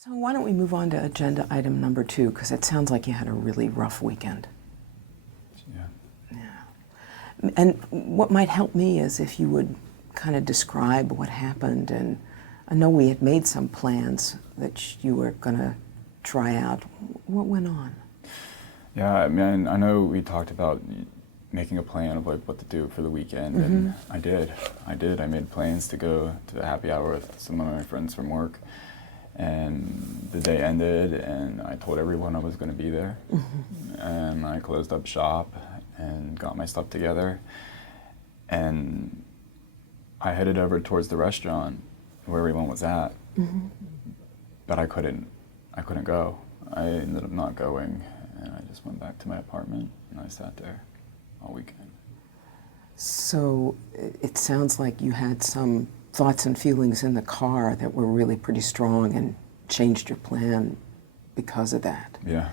So why don't we move on to agenda item number 2, because it sounds like you had a really rough weekend. Yeah. And what might help me is if you would kind of describe what happened. And I know we had made some plans that you were going to try out. What went on? Yeah, I mean, I know we talked about making a plan of like what to do for the weekend, and I did. I made plans to go to the happy hour with some of my friends from work. And the day ended, and I told everyone I was going to be there. And I closed up shop and got my stuff together. And I headed over towards the restaurant where everyone was at. But I couldn't go. I ended up not going, and I just went back to my apartment, and I sat there all weekend. So it sounds like you had some thoughts and feelings in the car that were really pretty strong and changed your plan because of that. Yeah.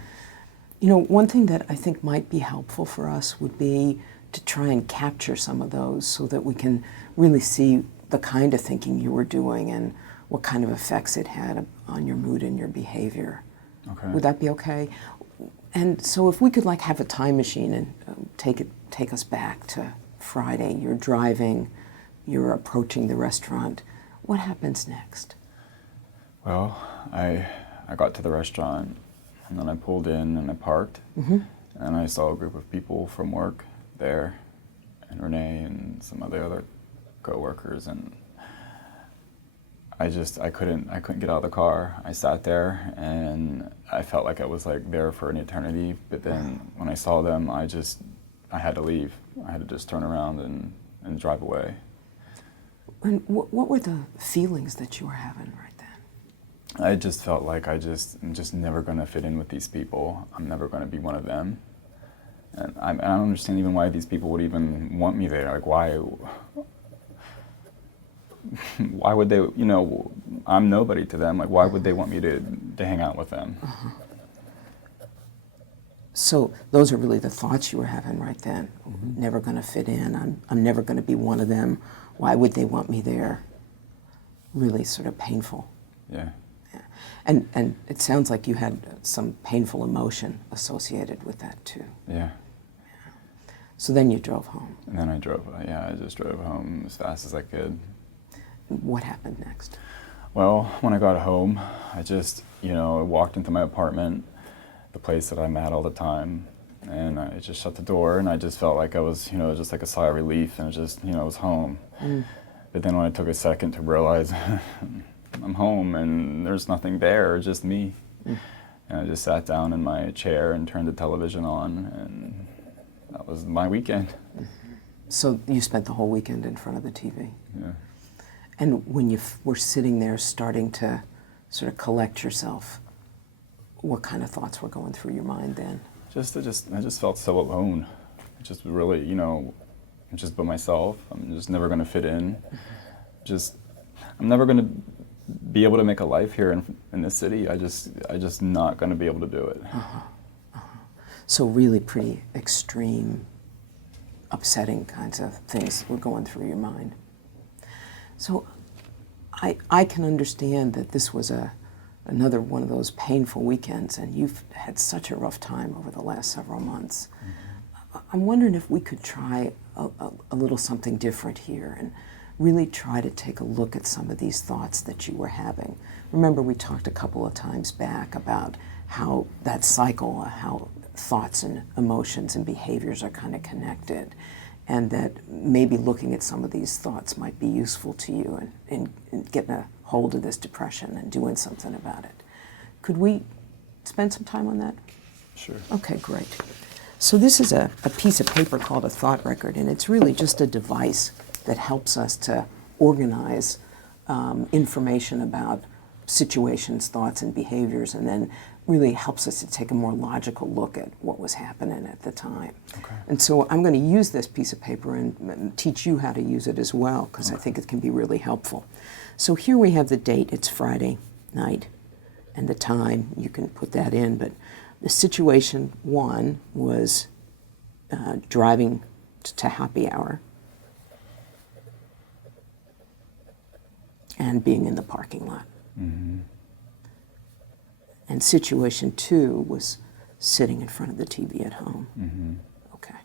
You know, one thing that I think might be helpful for us would be to try and capture some of those so that we can really see the kind of thinking you were doing and what kind of effects it had on your mood and your behavior. Okay. Would that be okay? And so if we could like have a time machine and take us back to Friday, you're driving, you're approaching the restaurant. What happens next? Well, I got to the restaurant, and then I pulled in and I parked, and I saw a group of people from work there, and Renee and some of the other co-workers, and I couldn't get out of the car. I sat there, and I felt like I was like there for an eternity. But then when I saw them, I had to leave. I had to just turn around and drive away. And what were the feelings that you were having right then? I just felt like I'm just never going to fit in with these people. I'm never going to be one of them. And I don't understand even why these people would even want me there. Like, why would they, you know, I'm nobody to them. Like, why would they want me to hang out with them? So those are really the thoughts you were having right then. Never going to fit in. I'm never going to be one of them. Why would they want me there? Really sort of painful. Yeah. And it sounds like you had some painful emotion associated with that too. Yeah. So then you drove home. And then I just drove home as fast as I could. What happened next? Well, when I got home, I just, walked into my apartment, the place that I'm at all the time, and I just shut the door, and I just felt like I was, just like a sigh of relief, and I was home. But then when I took a second to realize I'm home and there's nothing there, just me. And I just sat down in my chair and turned the television on, and that was my weekend. So you spent the whole weekend in front of the TV? Yeah. And when you were sitting there starting to sort of collect yourself, what kind of thoughts were going through your mind then? I just felt so alone. Just really, I'm just by myself. I'm just never going to fit in. I'm never going to be able to make a life here in this city. I just not going to be able to do it. So really pretty extreme, upsetting kinds of things were going through your mind. So I can understand that this was another one of those painful weekends, and you've had such a rough time over the last several months. I'm wondering if we could try a little something different here and really try to take a look at some of these thoughts that you were having. Remember, we talked a couple of times back about how that cycle, how thoughts and emotions and behaviors are kind of connected, and that maybe looking at some of these thoughts might be useful to you in getting a hold of this depression and doing something about it. Could we spend some time on that? Sure. Okay, great. So this is a piece of paper called a thought record, and it's really just a device that helps us to organize information about situations, thoughts, and behaviors, and then really helps us to take a more logical look at what was happening at the time. Okay. And so I'm going to use this piece of paper and teach you how to use it as well, because I think it can be really helpful. So here we have the date, it's Friday night, and the time, you can put that in, but the situation one was driving to happy hour and being in the parking lot. And situation 2 was sitting in front of the TV at home. Mm-hmm. Okay.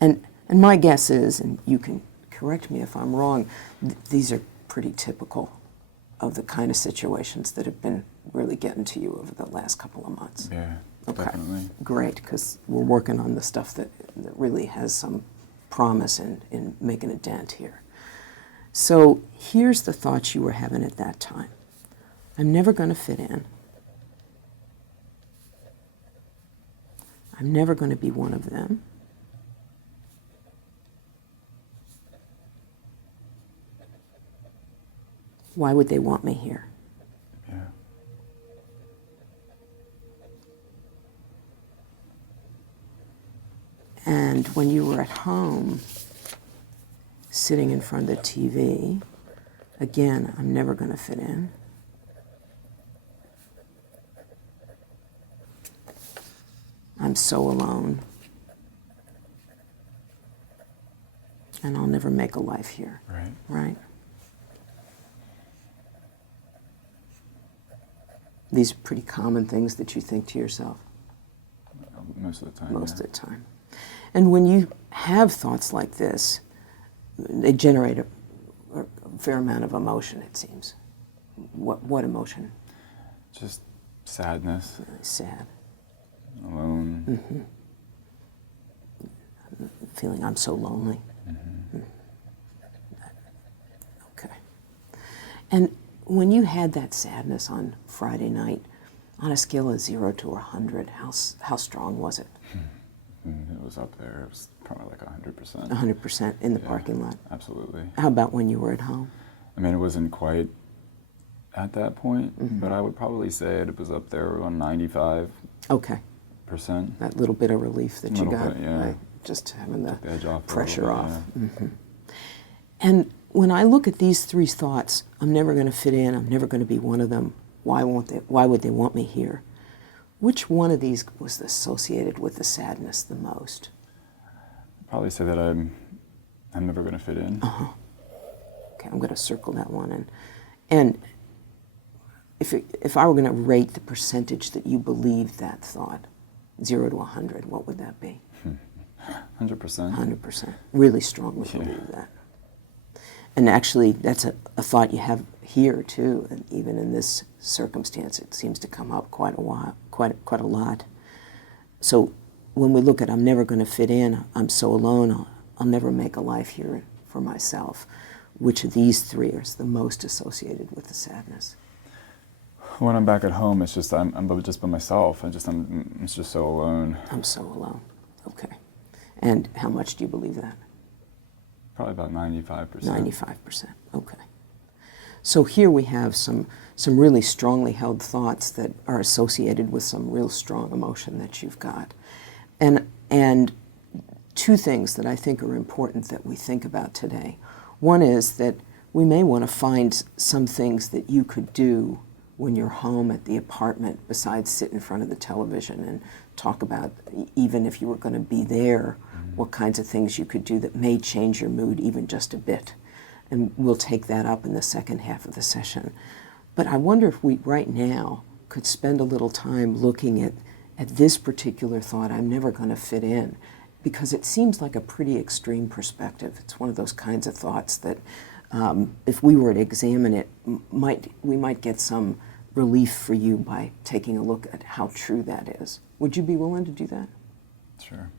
And my guess is, and you can correct me if I'm wrong, these are pretty typical of the kind of situations that have been really getting to you over the last couple of months. Yeah, Okay. definitely. Great, because we're working on the stuff that really has some promise in making a dent here. So here's the thoughts you were having at that time. I'm never going to fit in. I'm never going to be one of them. Why would they want me here? Yeah. And when you were at home, sitting in front of the TV, again, I'm never going to fit in. I'm so alone. And I'll never make a life here. Right. Right? These are pretty common things that you think to yourself. Most of the time. Most yeah. of the time. And when you have thoughts like this, they generate a fair amount of emotion, it seems. What emotion? Just sadness, Really sad. alone. Mm-hmm. Feeling I'm so lonely. Mm-hmm. Okay. And when you had that sadness on Friday night, on a scale of 0 to 100, how strong was it? It was up there. It was probably like 100%. 100% in the Yeah, parking lot. Absolutely. How about when you were at home? I mean, it wasn't quite at that point, but I would probably say it was up there on 95%. Okay. That little bit of relief that you Little got, bit, yeah. right? Just having the The edge off a pressure little off. bit, yeah. And when I look at these 3 thoughts, I'm never going to fit in, I'm never going to be one of them, why would they want me here? Which one of these was associated with the sadness the most? I'd probably say that I'm never going to fit in. Okay, I'm going to circle that one. And if I were going to rate the percentage that you believed that thought, 0 to 100, what would that be? 100%. 100%. Really strongly Yeah. believe that. And actually, that's a thought you have here too. And even in this circumstance, it seems to come up quite a lot. So when we look at I'm never going to fit in, I'm so alone, I'll never make a life here for myself. Which of these 3 is the most associated with the sadness? When I'm back at home, it's just I'm just by myself. I'm just so alone. I'm so alone. Okay. And how much do you believe that? Probably about 95%. 95%. Okay. So here we have some really strongly held thoughts that are associated with some real strong emotion that you've got. And 2 things that I think are important that we think about today. One is that we may want to find some things that you could do when you're home at the apartment besides sit in front of the television and talk about, even if you were going to be there, what kinds of things you could do that may change your mood even just a bit. And we'll take that up in the second half of the session. But I wonder if we, right now, could spend a little time looking at this particular thought, I'm never going to fit in, because it seems like a pretty extreme perspective. It's one of those kinds of thoughts that if we were to examine it, we might get some relief for you by taking a look at how true that is. Would you be willing to do that? Sure.